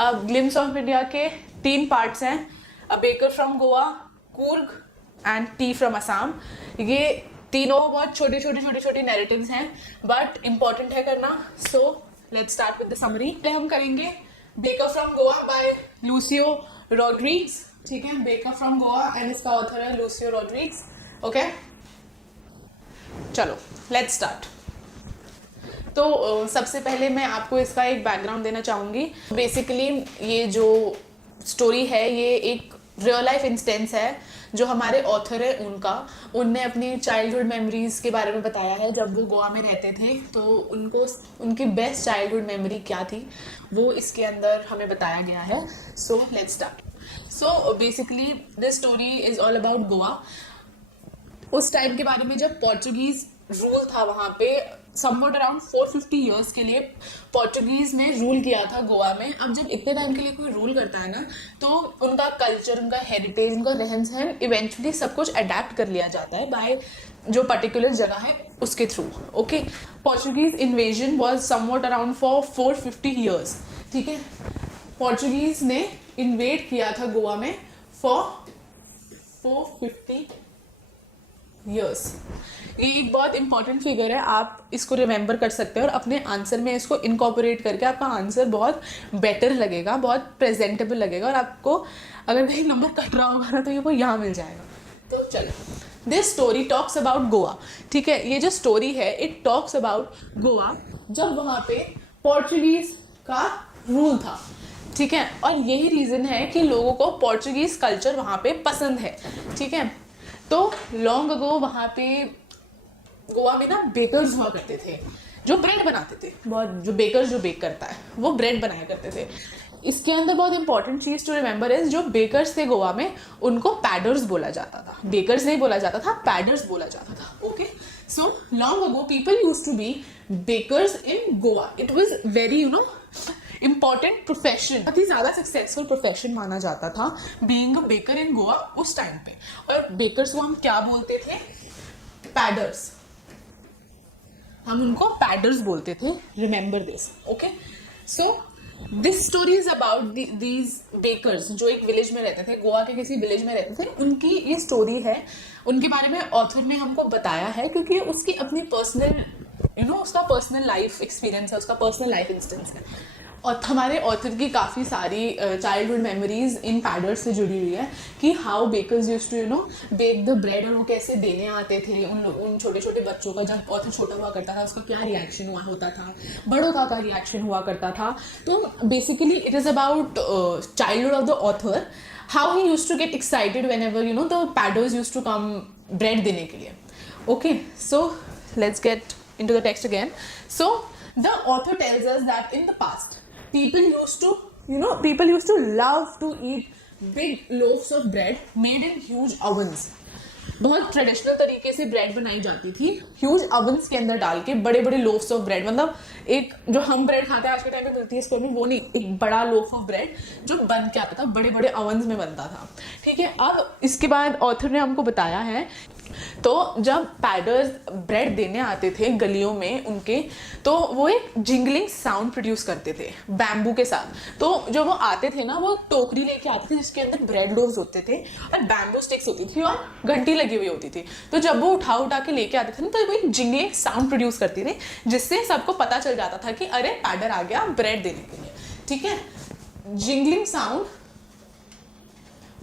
Glimpse of India के 3 parts हैं, a baker from Goa, Coorg and T from Assam. ये तीनों बहुत छोटे छोटे नैरेटिव्स हैं बट इम्पॉर्टेंट है करना। So let's start with the summary. पहले हम करेंगे baker from Goa by Lucio Rodrigues. ठीक है, बेकर फ्रॉम गोवा एंड इसका ऑथर है लूसियो रॉड्रिग्स। ओके, चलो लेट्स स्टार्ट। तो सबसे पहले मैं आपको इसका एक बैकग्राउंड देना चाहूँगी। बेसिकली ये जो स्टोरी है ये एक रियल लाइफ इंस्टेंस है जो हमारे ऑथर है उनने अपनी चाइल्डहुड मेमोरीज के बारे में बताया है। जब वो गोवा में रहते थे तो उनकी बेस्ट चाइल्डहुड मेमोरी क्या थी वो इसके अंदर हमें बताया गया है। So let's start. So basically this story is all about Goa. उस टाइम के बारे में जब पोर्चुगीज रूल था वहां पे, समवट अराउंड 450 इयर्स के लिए पोर्चुगीज ने रूल किया था गोवा में। अब जब इतने टाइम के लिए कोई रूल करता है ना तो उनका कल्चर, उनका हेरिटेज, उनका रहन सहन इवेंचुअली सब कुछ अडेप्ट कर लिया जाता है बाय जो पर्टिकुलर जगह है उसके through. Okay, Portuguese invasion was somewhat around for 450 years. ठीक है, पोर्चुगीज ने इन्वेड किया था गोवा में फॉर 450 यस। ये एक बहुत इंपॉर्टेंट फिगर है, आप इसको रिमेंबर कर सकते हैं और अपने आंसर में इसको इनकॉर्पोरेट करके आपका आंसर बहुत बेटर लगेगा, बहुत प्रेजेंटेबल लगेगा और आपको अगर कहीं नंबर कट रहा होगा ना तो ये वो यहाँ मिल जाएगा। तो चलो, this story talks about Goa. ठीक है, ये जो स्टोरी है इट टॉक्स अबाउट गोवा जब वहाँ पे पोर्चुगीज का रूल था। ठीक है, और यही रीजन है कि लोगों को पोर्चुगीज कल्चर वहाँ पे पसंद है। ठीक है, तो लॉन्ग अगो वहाँ पे गोवा में ना बेकर्स हुआ करते थे जो ब्रेड बनाते थे। बहुत जो बेकर्स जो बेक करता है वो ब्रेड बनाया करते थे। इसके अंदर बहुत इंपॉर्टेंट चीज टू रिमेंबर इज जो बेकर्स थे गोवा में उनको पैडर्स बोला जाता था। बेकर्स नहीं बोला जाता था, पैडर्स बोला जाता था। Okay, so long ago people used to be bakers in Goa. It was very important profession, बहुत ही ज्यादा सक्सेसफुल प्रोफेशन माना जाता था being a baker in Goa उस टाइम पे। और बेकर्स को हम क्या बोलते थे? पैडर्स। हम उनको पैडर्स बोलते थे। Remember this. Okay, so this story is about these bakers जो एक विलेज में रहते थे, गोवा के किसी विलेज में रहते थे। उनकी ये स्टोरी है, उनके बारे में ऑथर ने हमको बताया है क्योंकि उसकी अपनी पर्सनल उसका पर्सनल लाइफ एक्सपीरियंस है, उसका पर्सनल लाइफ इंस्टेंस है। और हमारे ऑथर की काफ़ी सारी चाइल्डहुड मेमोरीज इन पैडर्स से जुड़ी हुई है कि how bakers used to bake the bread और वो कैसे देने आते थे उन छोटे छोटे बच्चों का। जब ऑथर छोटा हुआ करता था उसका क्या रिएक्शन हुआ होता था, बड़ों का रिएक्शन हुआ करता था। तो basically it is about childhood of the author, how he used to get excited whenever the पैडर्स यूज्ड टू कम ब्रेड देने के लिए। Okay, so let's get into the text again. So the author tells us that in the past people used to love to eat big loaves of bread made in huge ovens. बहुत traditional तरीके से bread बनाई जाती थी huge ovens के अंदर डाल के, बड़े बड़े लोफ्स ऑफ ब्रेड। मतलब एक जो हम ब्रेड खाते हैं आज के टाइम पे मिलती है स्टोर में, वो नहीं, एक बड़ा लोफ ऑफ ब्रेड जो बन के आता था, बड़े बड़े ovens में बनता था। ठीक है, अब इसके बाद ऑथर ने हमको बताया है तो जब पैडर्स ब्रेड देने आते थे गलियों में उनके, तो वो एक जिंगलिंग साउंड प्रोड्यूस करते थे बैम्बू के साथ। तो जो वो आते थे ना वो टोकरी लेके आते थे जिसके अंदर ब्रेड लोव्स होते थे और बैम्बू स्टिक्स होती थी और घंटी लगी हुई होती थी। तो जब वो उठा के लेके आते थे ना तो वो एक जिंगलिंग साउंड प्रोड्यूस करती थी जिससे सबको पता चल जाता था कि अरे पैडर आ गया ब्रेड देने के लिए। ठीक है, jingling sound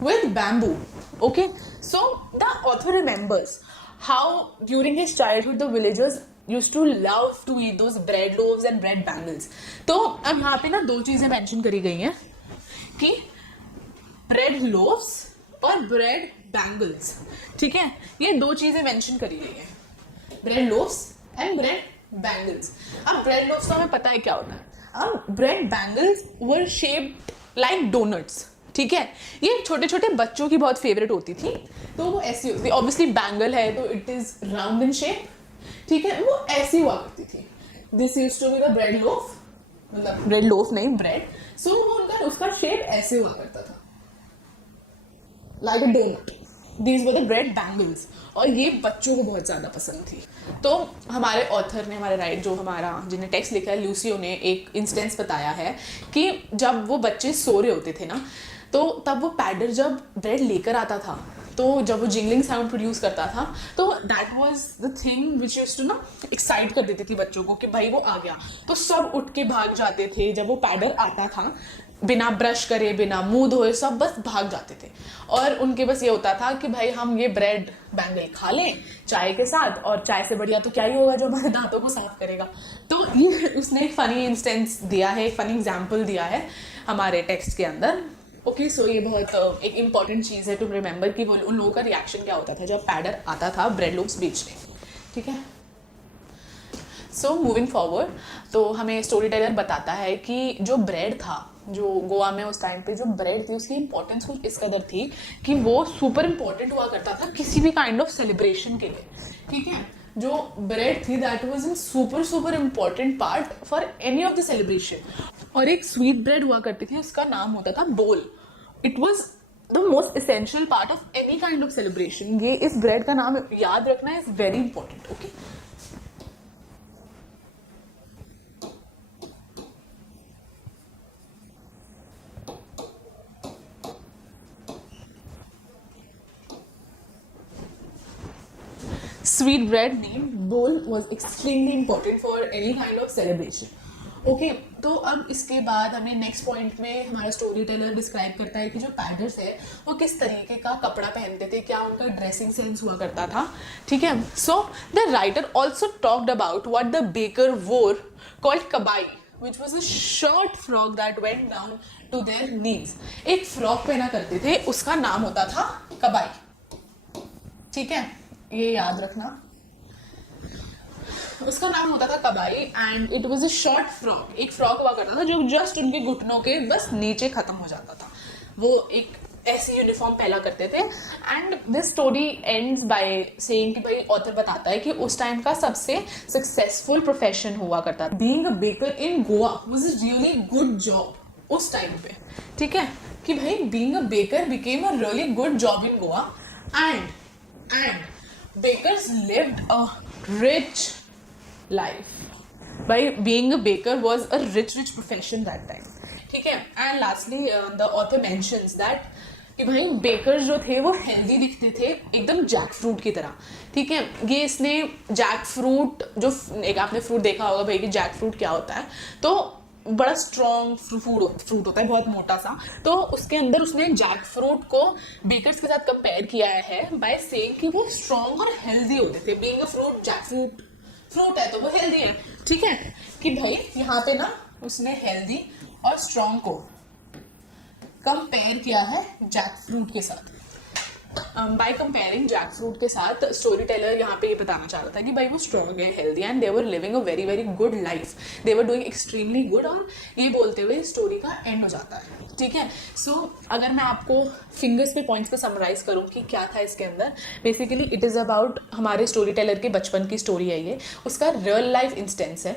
with bamboo. Okay, so the author remembers how during his childhood the villagers used to love to eat those bread loaves and bread bangles. तो अब यहाँ पे ना 2 चीजें मेंशन करी गई हैं कि ब्रेड लोव्स और ब्रेड बैंगल्स। ठीक है, ये 2 चीजें मेंशन करी गई हैं, bread loaves and bread bangles. अब ब्रेड लोव्स तो हमें पता है क्या होता है। अब ब्रेड बैंगल्स वर शेप्ड लाइक डोनट्स। ठीक है, ये छोटे छोटे बच्चों की बहुत फेवरेट होती थी। तो वो ऐसी होती थी, ऑब्वियसली बैंगल है तो it is round in shape. ठीक है, वो ऐसी हुआ करती थी। This used to be the bread loaf, मतलब ब्रेड लोफ नहीं ब्रेड। सो वो उसका शेप ऐसे हुआ करता था like a donut. These were the bread bangles, और ये बच्चों को बहुत ज़्यादा पसंद थी। तो हमारे ऑथर ने, हमारे राइट जो हमारा जिन्हें टेक्स्ट लिखा है ल्यूसियो ने, एक इंस्टेंस बताया है कि जब वो बच्चे सो रहे होते थे ना, तो तब वो पैडर जब ब्रेड लेकर आता था, तो जब वो जिंगलिंग साउंड प्रोड्यूस करता था, तो that was the thing which used to ना एक्साइट कर देती थी बच्चों को कि भाई वो आ गया। तो सब उठ के भाग जाते थे जब वो पैडर आता था, बिना ब्रश करे, बिना मुंह धोए, सब बस भाग जाते थे। और उनके बस ये होता था कि भाई हम ये ब्रेड बैंगल खा लें चाय के साथ, और चाय से बढ़िया तो क्या ही होगा जो हमारे दांतों को साफ करेगा। तो ये उसने एक फनी इंस्टेंस दिया है, एक फनी एग्जाम्पल दिया है हमारे टेक्स्ट के अंदर। ओके, सो ये बहुत एक इंपॉर्टेंट चीज़ है टू रिमेंबर कि वो उन लोगों का रिएक्शन क्या होता था जब पैडर आता था ब्रेड लूप्स बेचने। ठीक है, सो मूविंग फॉरवर्ड, तो हमें स्टोरी टेलर बताता है कि जो ब्रेड था, जो गोवा में उस टाइम पे जो ब्रेड थी, उसकी इंपॉर्टेंस कुछ इस कदर थी कि वो सुपर इंपॉर्टेंट हुआ करता था किसी भी काइंड ऑफ सेलिब्रेशन के लिए। ठीक है, जो ब्रेड थी that was in super important part for any of the celebration. और एक स्वीट ब्रेड हुआ करती थी, उसका नाम होता था बोल। It was the most essential part of any kind of celebration. ये इस ब्रेड का नाम याद रखना is very important. Okay, sweet bread named bowl was extremely important for any kind of celebration. Okay, तो अब इसके बाद हमें नेक्स्ट पॉइंट में हमारा स्टोरी टेलर डिस्क्राइब करता है कि जो पैडर्स है वो किस तरीके का कपड़ा पहनते थे, क्या उनका ड्रेसिंग सेंस हुआ करता था। ठीक है, so the writer also talked about what the baker wore called कबाई, which was a short frock that went down to their knees. एक फ्रॉक पहना करते थे, उसका नाम होता था कबाई। ठीक है, ये याद रखना, उसका नाम होता था कबाई, and it was a short frock. एक फ्रॉक हुआ करता था जो जस्ट उनके घुटनों के बस नीचे खत्म हो जाता था। वो एक ऐसी यूनिफॉर्म पहना करते थे। And this story ends by saying कि भाई ऑथर बताता है कि उस टाइम का सबसे सक्सेसफुल प्रोफेशन हुआ करता था। Being a baker in Goa was a really good job उस टाइम पे। ठीक है, कि भाई being a baker became a really good job in Goa, and bakers lived a rich life. By being a baker was a rich profession that time. ठीक है, and lastly the author mentions that कि भाई baker जो थे वो healthy दिखते थे, एकदम जैक फ्रूट की तरह। ठीक है, ये इसने जैक फ्रूट जो एक आपने फ्रूट देखा होगा भाई कि जैक फ्रूट क्या होता है, तो बड़ा स्ट्रॉन्ग फ्रूट होता है, बहुत मोटा सा। तो उसके अंदर उसने जैक फ्रूट को बेकर्स के साथ कंपेयर किया है बाय सेइंग कि वो स्ट्रॉन्ग और हेल्दी होते थे। Being a fruit, jackfruit है तो वो हेल्दी है। ठीक है, कि भाई यहाँ पे ना उसने हेल्दी और स्ट्रॉन्ग को कंपेयर किया है जैक फ्रूट के साथ। बाय कंपेयरिंग जैक फ्रूट के साथ स्टोरी टेलर यहाँ पे ये बताना चाह रहा था कि भाई वो स्ट्रॉन्ग है, healthy, and they were living a very very good life, they were doing extremely good. और ये बोलते हुए स्टोरी का एंड हो जाता है। ठीक है, सो अगर मैं आपको फिंगर्स पे पॉइंट्स पे समराइज करूँ कि क्या था इसके अंदर, बेसिकली इट इज़ अबाउट हमारे स्टोरी टेलर के बचपन की स्टोरी है। ये उसका रियल लाइफ इंस्टेंस है,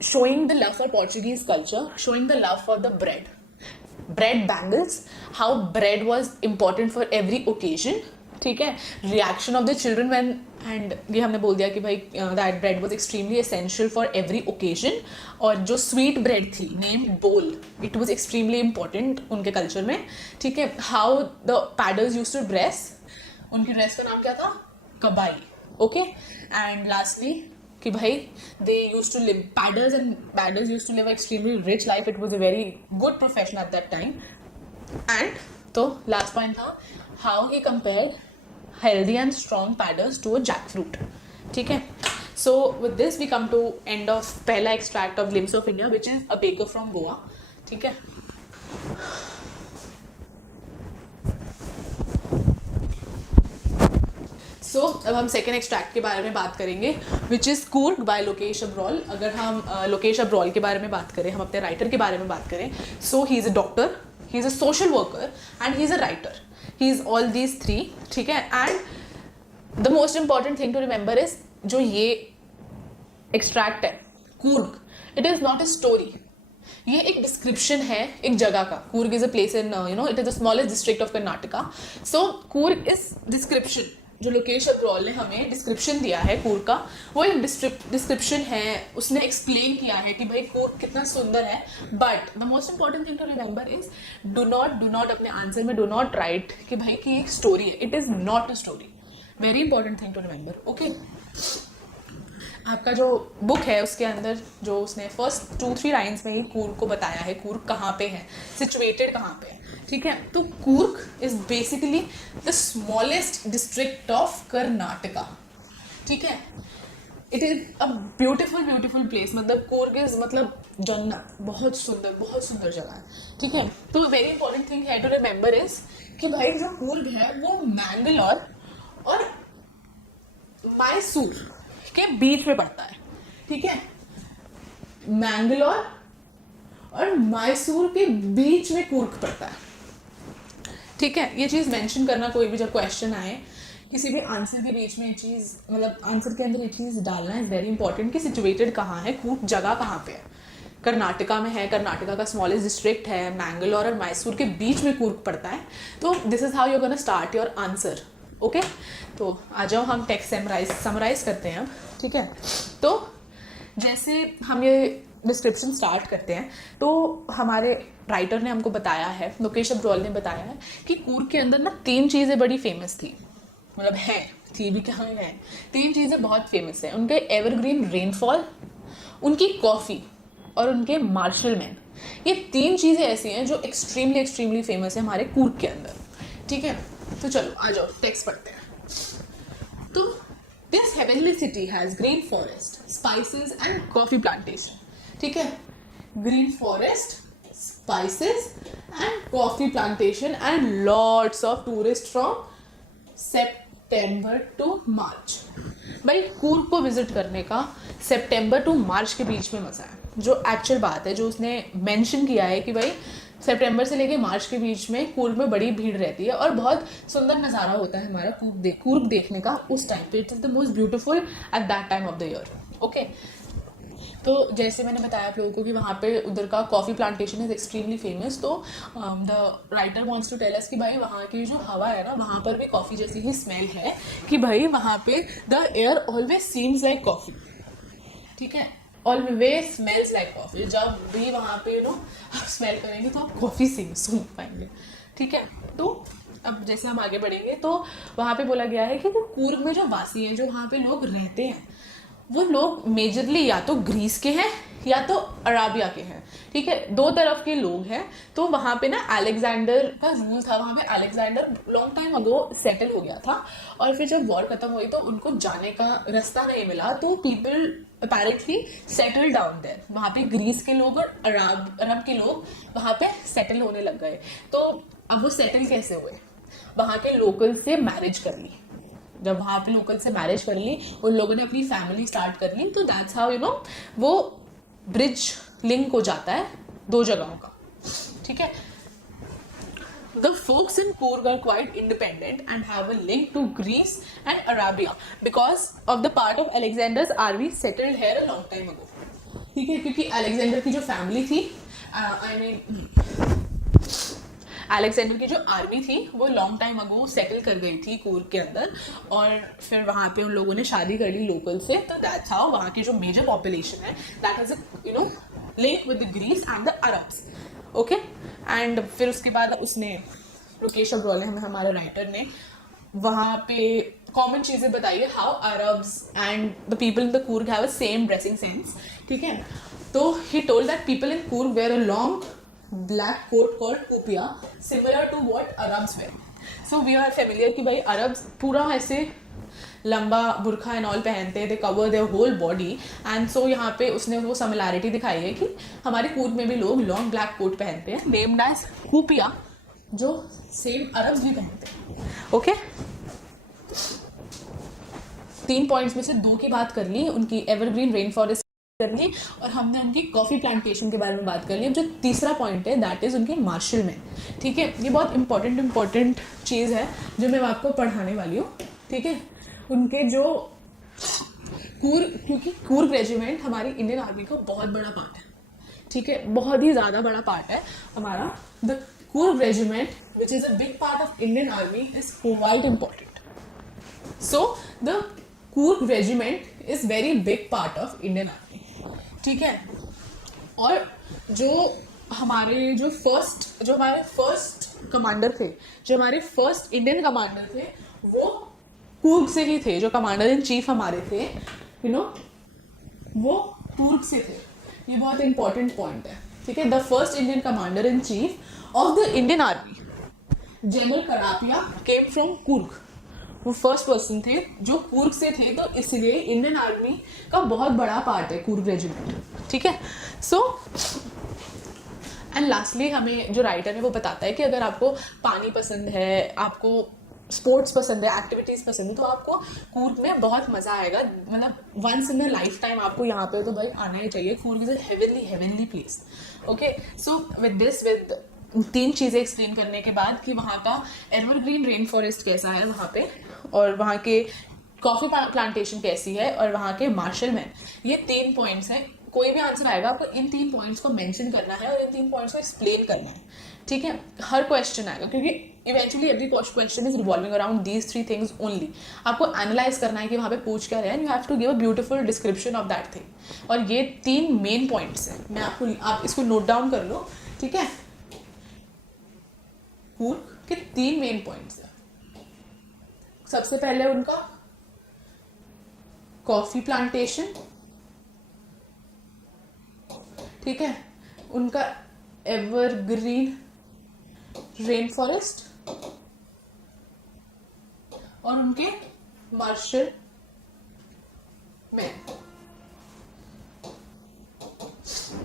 showing the love for Portuguese culture, showing the love for the bread bangles, how bread was important for every occasion. ठीक है, reaction of the children when, and ये हमने बोल दिया कि भाई that bread was extremely essential for every occasion. और जो sweet bread थी named bowl, it was extremely important उनके culture में। ठीक है, how the padders used to dress, उनकी ड्रेस का नाम क्या था, कबाई। ओके, एंड लास्टली कि भाई they used to live, padders used to live an extremely rich life. It was a very good profession at that time. And तो last point था how he compared healthy and strong padders to a jackfruit. ठीक है, so with this we come to end of पहला extract of Glimpse of India, which is a baker from Goa. ठीक है, सो अब हम second extract के बारे में बात करेंगे, which is Coorg by Lokesh Abrol. अगर हम लोकेश अब्रॉल के बारे में बात करें, हम अपने राइटर के बारे में बात करें, so he is a doctor, he is a social worker, and he is a writer. He is all these three. ठीक है, and the most important thing to remember is जो ये एक्सट्रैक्ट है Coorg, it is not a story, ये एक description है एक जगह का. Coorg is a place in it is the smallest district of Karnataka. So Coorg is description. जो लोकेश अग्रवाल ने हमें डिस्क्रिप्शन दिया है कूर्ग का, वो एक डिस्क्रिप्शन है. उसने एक्सप्लेन किया है कि भाई कूर्ग कितना सुंदर है. But the most important thing to remember is do not अपने आंसर में डू नॉट राइट कि भाई कि एक स्टोरी है. It is not a story. Very important thing to remember. Okay, आपका जो बुक है उसके अंदर जो उसने फर्स्ट 2-3 लाइन्स में ही कूर्ग को बताया है. कूर्ग कहाँ पे है, सिचुएटेड कहाँ पे है. ठीक है, तो Coorg is basically the smallest district of Karnataka. ठीक है, it is a beautiful place. मतलब कूर्ग इज मतलब जन्नत. बहुत सुंदर जगह है. ठीक है, तो वेरी इंपॉर्टेंट थिंग है टू रिमेंबर इज कि भाई जो कूर्ग है वो मैंगलोर और मैसूर के बीच में पड़ता है. ठीक है, मैंगलोर और मैसूर के बीच में कूर्ग पड़ता है. ठीक है, ये चीज मेंशन करना, कोई भी जब क्वेश्चन आए किसी भी आंसर के बीच में ये चीज, मतलब आंसर के अंदर ये चीज डालना है वेरी इंपॉर्टेंट कि सिचुएटेड कहाँ है, कूर्ग जगह कहाँ पे है. कर्नाटका में है, कर्नाटका का स्मॉलेस्ट डिस्ट्रिक्ट है. मैंगलोर और मैसूर के बीच में कूर्ग पड़ता है. तो this is how you gonna start your answer. Okay, तो आ जाओ हम टेक्स्ट समराइज करते हैं अब. ठीक है, तो जैसे हम ये डिस्क्रिप्शन स्टार्ट करते हैं तो हमारे राइटर ने हमको बताया है, लोकेश अग्रवाल ने बताया है कि कूर्ग के अंदर ना 3 चीज़ें बड़ी फेमस थी. मतलब है, थी भी कहाँ है, 3 चीज़ें बहुत फेमस है. उनके एवरग्रीन रेनफॉल, उनकी कॉफ़ी और उनके मार्शल मैन. ये 3 चीज़ें ऐसी हैं जो एक्सट्रीमली फेमस है हमारे कूर्ग के अंदर. ठीक है, तो चलो आ जाओ टेक्स्ट पढ़ते हैं. तो this heavenly city has green forest, spices and coffee plantation. ठीक है, green forest, spices and coffee plantation and lots of tourist from September to March. भाई कूर्ग को विजिट करने का सितंबर टू मार्च के बीच में मजा है. जो एक्चुअल बात है, जो उसने मेंशन किया है कि भाई सितंबर से लेके मार्च के बीच में कूर्ग में बड़ी भीड़ रहती है और बहुत सुंदर नज़ारा होता है हमारा कूर्ग देखने का उस टाइम पे. It is the most beautiful at that time of the year. Okay, तो जैसे मैंने बताया आप लोगों को कि वहाँ पे उधर का coffee plantation is extremely famous. तो the writer wants to tell us कि भाई वहाँ की जो हवा है ना, वहाँ पर भी कॉफ़ी जैसी ही स्मेल है कि भाई वहाँ पे the air always seems like coffee. ठीक है, ऑलवेज स्मेल्स लाइक कॉफ़ी. जब भी वहाँ पे आप स्मेल करेंगे तो आप कॉफ़ी सूंघ पाएंगे. ठीक है, तो अब जैसे हम आगे बढ़ेंगे तो वहाँ पे बोला गया है कि जो कूर्ग में जो वासी हैं, जो वहाँ पे लोग रहते हैं, वो लोग मेजरली या तो ग्रीस के हैं या तो अराबिया के हैं. ठीक है, 2 तरफ के लोग हैं. तो वहाँ पे ना अलेक्जेंडर का रूल था. वहाँ पे Alexander long time ago settle हो गया था और फिर जब वॉर खत्म हुई तो उनको जाने का रास्ता नहीं मिला. तो people apparently settle down there. वहाँ पे ग्रीस के लोग और अरब के लोग वहाँ पे सेटल होने लग गए. तो अब वो सेटल कैसे हुए, वहाँ के लोकल से मैरिज कर ली. जब वहाँ पे लोकल से मैरिज कर ली, उन लोगों ने अपनी फैमिली स्टार्ट कर ली. तो दैट्स हाउ वो ब्रिज लिंक हो जाता है 2 जगहों का. ठीक है, the folks in Coorg are quite independent and have a link to Greece and Arabia because of the part of Alexander's army settled here a long time ago. ठीक है, क्योंकि अलेक्जेंडर की जो फैमिली थी, अलेक्जेंडर की जो army थी वो लॉन्ग टाइम अगो सेटल कर गई थी कूर्ग के अंदर और फिर वहाँ पे उन लोगों ने शादी कर ली लोकल से. तो दैट्स हाउ वहाँ की जो मेजर पॉपुलेशन है that has link with the Greece and the Arabs. Okay, and फिर उसके बाद उसने लोकेश अग्रवाल ने हमारे राइटर ने वहाँ पे कॉमन चीज़ें बताई है. How Arabs and the people in the Coorg have a same dressing sense. ठीक है, तो he told that people in Coorg wear a long black coat called kupia similar to what Arabs wear. So we are familiar कि भाई Arabs पूरा ऐसे लंबा बुरखा and all पहनते हैं. They cover their whole body and so यहाँ पे उसने वो सिमिलैरिटी दिखाई है कि हमारे कूर्ग में भी लोग लॉन्ग ब्लैक कोट पहनते हैं नेम्ड एज कुपिया, जो सेम अरब्स भी पहनते हैं. ओके, 3 पॉइंट्स में से 2 की बात कर ली, उनकी एवरग्रीन रेन फॉरेस्ट कर ली और हमने उनकी कॉफ़ी प्लांटेशन के बारे में बात कर ली. अब जो तीसरा पॉइंट है दैट इज़ उनके मार्शल मैन. ठीक है, ये बहुत इंपॉर्टेंट चीज़ है जो मैं आपको पढ़ाने वाली हूँ. ठीक है, उनके जो क्योंकि कूर्ग रेजिमेंट हमारी इंडियन आर्मी का बहुत बड़ा पार्ट है. ठीक है, बहुत ही ज़्यादा बड़ा पार्ट है हमारा। The Kurg regiment, which is a big part of Indian Army, is quite important. So the Kurg regiment is very big part of Indian Army. ठीक है, और जो हमारे फर्स्ट कमांडर थे, जो हमारे फर्स्ट इंडियन कमांडर थे, वो कुर्ग से ही थे। जो कमांडर इन चीफ हमारे थे, वो कुर्ग से थे। ये बहुत इंपॉर्टेंट पॉइंट है, ठीक है। The first Indian commander in chief of the Indian army, general Cariappa, came from Coorg. वो फर्स्ट पर्सन थे जो कुर्ग से थे, तो इसलिए इंडियन आर्मी का बहुत बड़ा पार्ट है कुर्ग रेजिमेंट, ठीक है। सो एंड लास्टली हमें जो राइटर है वो बताता है कि अगर आपको पानी पसंद है, आपको स्पोर्ट्स पसंद है, एक्टिविटीज़ पसंद है, तो आपको कूर्ग में बहुत मज़ा आएगा। मतलब once in a lifetime आपको यहाँ पे तो भाई आना ही चाहिए। Coorg is a heavenly place. Okay, so with 3 चीज़ें एक्सप्लेन करने के बाद कि वहाँ का एवरग्रीन रेन फॉरेस्ट कैसा है वहाँ पे, और वहाँ के कॉफ़ी प्लांटेशन कैसी है, और वहाँ के मार्शल मैन, ये 3 पॉइंट्स हैं। कोई भी आंसर आएगा आपको इन 3 पॉइंट्स को मेंशन करना है और इन 3 पॉइंट्स को एक्सप्लेन करना है, ठीक है। हर क्वेश्चन आएगा, क्योंकि eventually every question is revolving around these 3 things only. आपको एनालाइज करना है कि वहाँ पे पूछ क्या रहे हैं, you have to give a beautiful description of that thing. और ये 3 मेन पॉइंट्स हैं। आप इसको नोट डाउन कर लो, ठीक है। कूर्ग के 3 मेन पॉइंट्स हैं। सबसे पहले उनका कॉफी प्लांटेशन, ठीक है, उनका एवरग्रीन रेन फॉरेस्ट, और उनके मार्शल मैन।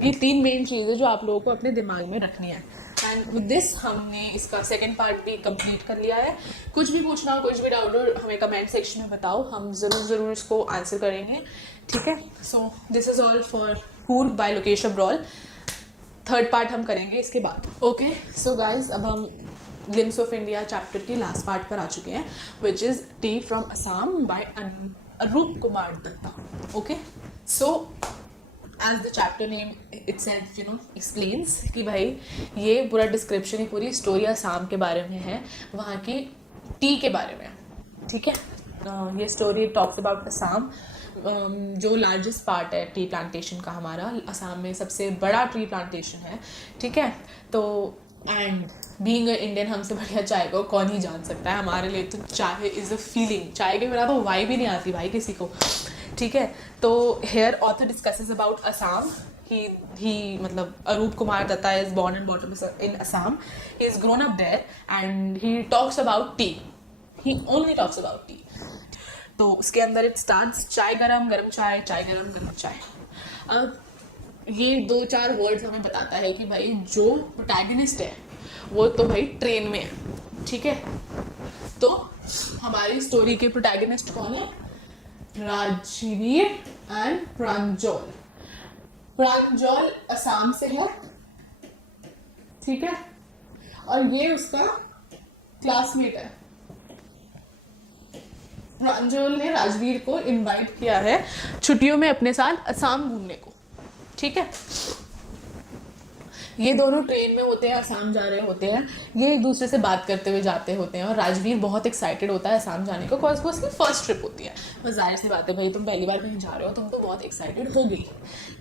ये 3 मेन चीजें जो आप लोगों को अपने दिमाग में रखनी है। एंड विद दिस हमने इसका सेकंड पार्ट भी कंप्लीट कर लिया है। कुछ भी पूछना हो, कुछ भी डाउट हो, हमें कमेंट सेक्शन में बताओ, हम ज़रूर इसको आंसर करेंगे, ठीक है। So this is all for Coorg by Lokesh Abrol. Third part हम करेंगे इसके बाद। ओके, सो गाइज, अब हम ग्लिम्स ऑफ इंडिया चैप्टर की लास्ट पार्ट पर आ चुके हैं, which is tea from Assam by Arup Kumar Datta. Okay, so as the chapter name itself explains कि भाई ये पूरा डिस्क्रिप्शन, ही पूरी स्टोरी असम के बारे में है, वहाँ की टी के बारे में, ठीक है। ये स्टोरी टॉक्स अबाउट असम, जो लार्जेस्ट पार्ट है टी प्लांटेशन का हमारा। असम में सबसे बड़ा ट्री प्लांटेशन है, ठीक है। तो एंड बीइंग अ इंडियन, हमसे बढ़िया चाय को कौन ही जान सकता है। हमारे लिए तो चाय इज़ अ फीलिंग, चाय के बिना तो वाइब भी नहीं आती भाई किसी को, ठीक है। तो here author discusses about Assam. He मतलब Arup Kumar Datta is born and brought up in Assam. He is grown up there and he talks about tea. He only talks about tea. तो उसके अंदर इट स्टार्ट्स चाय गरम गरम चाय, चाय गरम गरम चाय। अब ये 2-4 वर्ड्स हमें बताता है कि भाई जो प्रोटैगनिस्ट है वो तो भाई ट्रेन में है, ठीक है। तो हमारी स्टोरी के प्रोटैगनिस्ट कौन है? राजवीर एंड प्रांजल। प्रांजल असम से है, ठीक है, और ये उसका क्लासमेट है। प्रांजल ने राजवीर को इनवाइट किया है छुट्टियों में अपने साथ असम घूमने को, ठीक है। ये दोनों ट्रेन में होते हैं, असम जा रहे होते हैं, ये एक दूसरे से बात करते हुए जाते होते हैं, और राजवीर बहुत एक्साइटेड होता है असम जाने को, बिकॉज वो उसकी फर्स्ट ट्रिप होती है। बस जाहिर सी बात है भाई, तुम पहली बार कहीं जा रहे हो, तुम तो बहुत एक्साइटेड हो गई,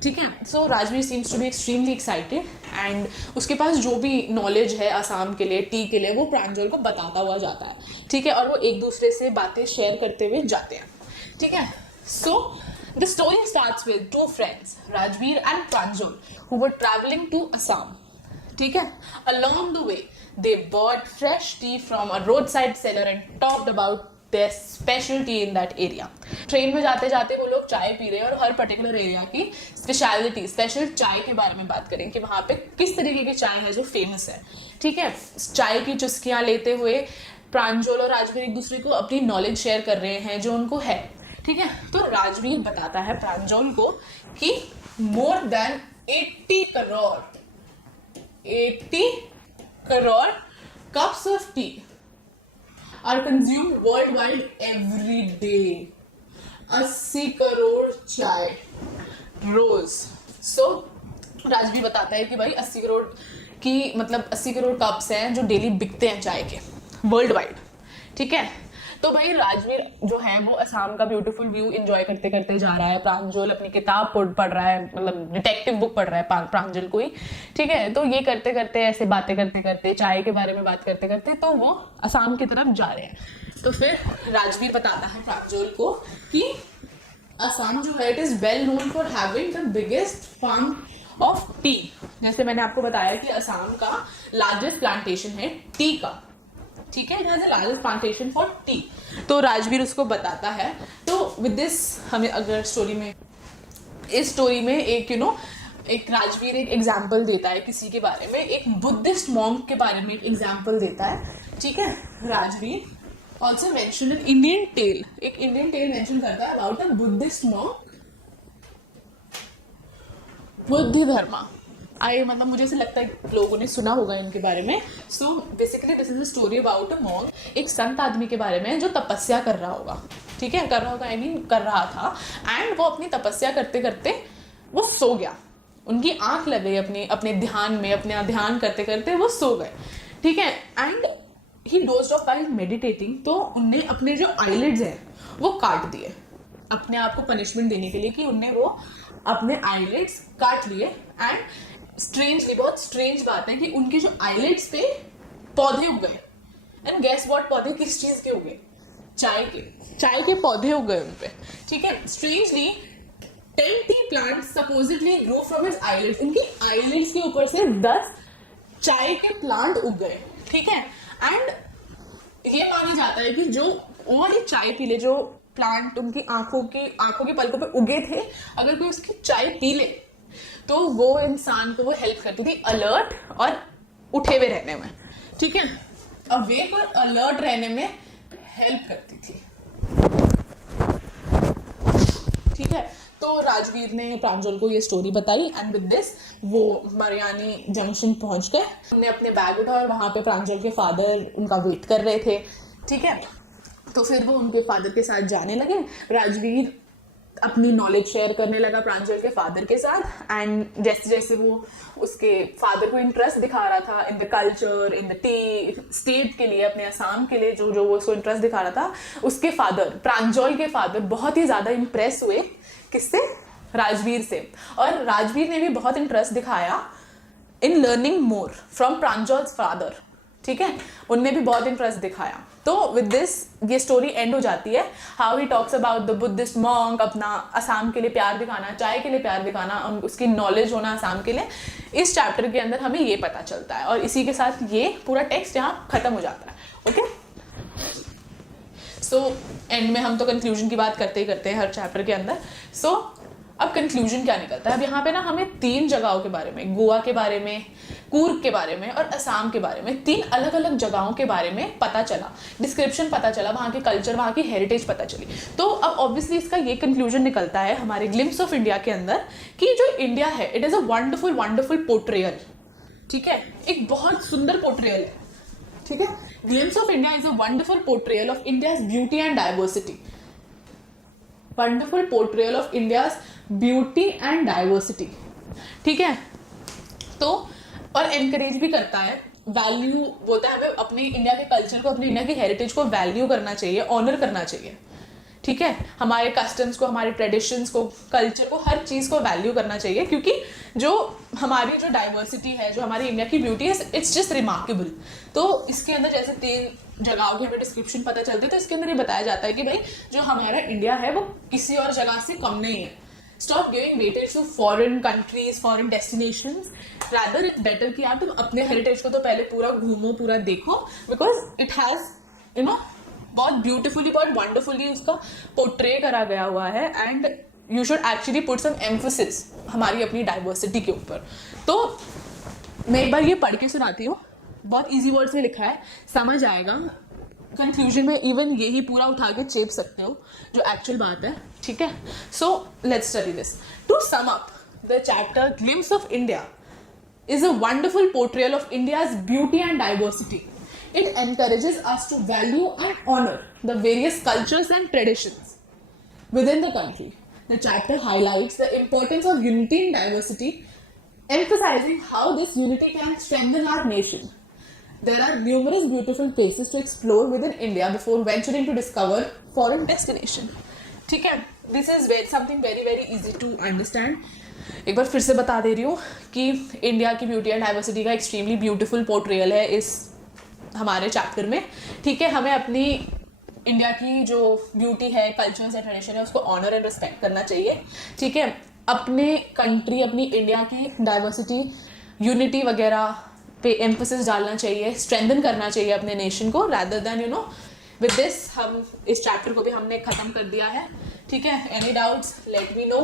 ठीक है। So Rajveer seems to be extremely excited, and उसके पास जो भी नॉलेज है असम के लिए, टी के लिए, वो प्रांजल को बताता हुआ जाता है, ठीक है, और वो एक दूसरे से बातें शेयर करते हुए जाते हैं, ठीक है। सो the story starts with 2 friends, Rajveer and Pranjal, who were traveling to Assam. ठीक है? Along the way, they bought fresh tea from a roadside seller and talked about their special tea in that area. Train में जाते जाते वो लोग चाय P रहे हैं और हर पर्टिकुलर एरिया की स्पेशलिटी, स्पेशल चाय के बारे में बात करें कि वहाँ पे किस तरीके की चाय है जो फेमस है, ठीक है। चाय की चुस्कियाँ लेते हुए प्रांजल और राजवीर एक दूसरे को अपनी नॉलेज शेयर कर रहे हैं जो उनको है, ठीक है। तो राजवीर बताता है प्रांजल को कि more than 80 crore cups of T R consumed world wide every day. 80 crore चाय रोज। सो राजवीर बताता है कि भाई 80 करोड़ की मतलब 80 करोड़ कप्स हैं जो डेली बिकते हैं चाय के वर्ल्ड वाइड, ठीक है। तो भाई राजवीर जो है वो असम का ब्यूटीफुल व्यू एंजॉय करते करते जा रहा है। प्रांजल अपनी किताब पढ़ रहा है, मतलब डिटेक्टिव बुक पढ़ रहा है प्रांजल को ही, ठीक है। तो ये करते करते ऐसे बातें करते करते चाय के बारे में बात करते करते तो वो असम की तरफ जा रहे हैं। तो फिर राजवीर बताता है प्रांजल को कि असम जो है it is well known for having the biggest farm of tea. जैसे मैंने आपको बताया कि असम का लार्जेस्ट प्लांटेशन है टी का, ठीक है, लार्जेस्ट प्लांटेशन फॉर टी। तो राजवीर उसको बताता है। तो विद दिस हमें अगर स्टोरी में, इस स्टोरी में एक एक राजवीर एक एग्जाम्पल देता है किसी के बारे में, एक बुद्धिस्ट मॉन्क के बारे में एक एग्जाम्पल देता है, ठीक है। Rajveer also mention an Indian tale, एक इंडियन टेल मेंशन करता है अबाउट अ बुद्धिस्ट मॉन्क, बुद्धि धर्मा। मतलब मुझे ऐसे लगता है लोगों ने सुना होगा इनके बारे में। So basically this is a story about a monk, एक संत आदमी के बारे में जो तपस्या कर रहा होगा, ठीक है, कर रहा होगा, आई मीन कर रहा था। एंड वो अपनी तपस्या करते करते वो सो गया, उनकी आंख लग गई अपने ध्यान में, अपने ध्यान करते करते वो सो गए, ठीक है। And he dozed of while meditating. तो उनने अपने जो आईलिड्स हैं वो काट दिए, अपने आप को पनिशमेंट देने के लिए कि उनने वो अपने आईलिड्स काट लिए। एंड स्ट्रेंजली, बहुत स्ट्रेंज बात है कि उनके जो आईलिड्स पे पौधे उग गए। एंड गेस व्हाट, पौधे किस चीज के उगे? चाय के पौधे उग गए उन पे, ठीक है। Strangely 10 T plants supposedly grow from his eyelids. उनकी आईलिड्स के ऊपर से 10 चाय के प्लांट उग गए, ठीक है। एंड ये माना जाता है कि जो और चाय पी ले, जो प्लांट उनकी आंखों की पलकों पे उगे थे, अगर कोई उसकी चाय पी ले तो वो इंसान को वो हेल्प करती थी अलर्ट और उठे हुए रहने में, ठीक है, अवेक और अलर्ट रहने में हेल्प करती थी, ठीक है। तो राजवीर ने प्रांजल को ये स्टोरी बताई। एंड विद दिस वो मरियानी जंक्शन पहुंच गए, उन्होंने अपने बैग उठाया और वहां पे प्रांजल के फादर उनका वेट कर रहे थे, ठीक है। तो फिर वो उनके फादर के साथ जाने लगे। राजवीर अपनी नॉलेज शेयर करने लगा प्रांजल के फादर के साथ। एंड जैसे जैसे वो उसके फादर को इंटरेस्ट दिखा रहा था in the culture, in the T state के लिए, अपने असम के लिए जो वो उसको इंटरेस्ट दिखा रहा था, उसके फादर, प्रांजल के फादर बहुत ही ज्यादा इंप्रेस हुए। किससे? राजवीर से। और राजवीर ने भी बहुत इंटरेस्ट दिखाया in learning more from Pranjal's father, ठीक है, उनने भी बहुत इंटरेस्ट दिखाया। तो विद दिस ये स्टोरी एंड हो जाती है। How he talks about the Buddhist monk, अपना असम के लिए प्यार दिखाना, चाय के लिए प्यार दिखाना, उसकी नॉलेज होना असम के लिए, इस चैप्टर के अंदर हमें ये पता चलता है। और इसी के साथ ये पूरा टेक्स्ट यहाँ खत्म हो जाता है। ओके, सो एंड में हम तो कंक्लूजन की बात करते ही करते हैं हर चैप्टर के अंदर। सो अब कंक्लूजन क्या निकलता है? अब यहाँ पे ना हमें 3 जगहों के बारे में, गोवा के बारे में, कूर्ग के बारे में और असम के बारे में, 3 अलग अलग जगहों के बारे में पता चला, डिस्क्रिप्शन पता चला, वहाँ के कल्चर, वहाँ की हेरिटेज पता चली। तो अब ऑब्वियसली इसका ये कंक्लूजन निकलता है हमारे ग्लिम्स ऑफ इंडिया के अंदर कि जो इंडिया है it is a wonderful wonderful portrayal, ठीक है, एक बहुत सुंदर पोर्ट्रेयल है, ठीक है। Glimpse of India is a wonderful portrayal of India's beauty and diversity, wonderful portrayal of India's beauty and diversity, ठीक है। तो और एनकरेज भी करता है, वैल्यू बोलता है हमें अपने इंडिया के कल्चर को, अपने इंडिया की हेरिटेज को वैल्यू करना चाहिए, ऑनर करना चाहिए, ठीक है, हमारे कस्टम्स को, हमारे ट्रेडिशंस को, कल्चर को, हर चीज़ को वैल्यू करना चाहिए, क्योंकि जो हमारी जो डाइवर्सिटी है, जो हमारी इंडिया की ब्यूटी है, इट्स जस्ट रिमार्केबल। तो इसके अंदर जैसे 3 जगहों के हमें डिस्क्रिप्शन पता चलते, तो इसके अंदर ये बताया जाता है कि भाई जो हमारा इंडिया है वो किसी और जगह से कम नहीं है। Stop giving weightage to foreign countries, foreign destinations, rather it's better कि आप तुम अपने हेरिटेज को तो पहले पूरा घूमो, पूरा देखो, बिकॉज इट हैज बहुत ब्यूटीफुली, बहुत वंडरफुली उसका पोर्ट्रे करा गया हुआ है। And you should actually put some emphasis हमारी अपनी डाइवर्सिटी के ऊपर। तो मैं एक बार ये पढ़ के सुनाती हूँ, बहुत इजी वर्ड्स में लिखा है, समझ आएगा। कंक्लूजन में इवन यही पूरा उठा के चेप सकते हो जो एक्चुअल बात है, ठीक है। So let's study this. To sum up the chapter glimpses of India is a wonderful portrayal of India's beauty and diversity. It encourages us to value and honor the various cultures and traditions within the country. The chapter highlights the importance of unity in diversity, emphasizing how this unity can strengthen our nation. There are numerous beautiful places to explore within India before venturing to discover foreign destination. ठीक है, this is something very very easy to understand. एक बार फिर से बता दे रही हूँ कि India की ब्यूटी एंड डाइवर्सिटी का एक्सट्रीमली ब्यूटीफुल पोर्ट्रेयल है इस हमारे चैप्टर में. ठीक है, हमें अपनी इंडिया की जो ब्यूटी है, कल्चर्स है, ट्रेडिशन है, उसको ऑनर एंड रिस्पेक्ट करना चाहिए. ठीक है, अपने कंट्री, अपनी इंडिया की डाइवर्सिटी, यूनिटी वगैरह पे एम्फोसिस डालना चाहिए, स्ट्रेंथन करना चाहिए अपने नेशन को, rather than you know. With this हम इस चैप्टर को भी हमने खत्म कर दिया है. ठीक है, any doubts let me know.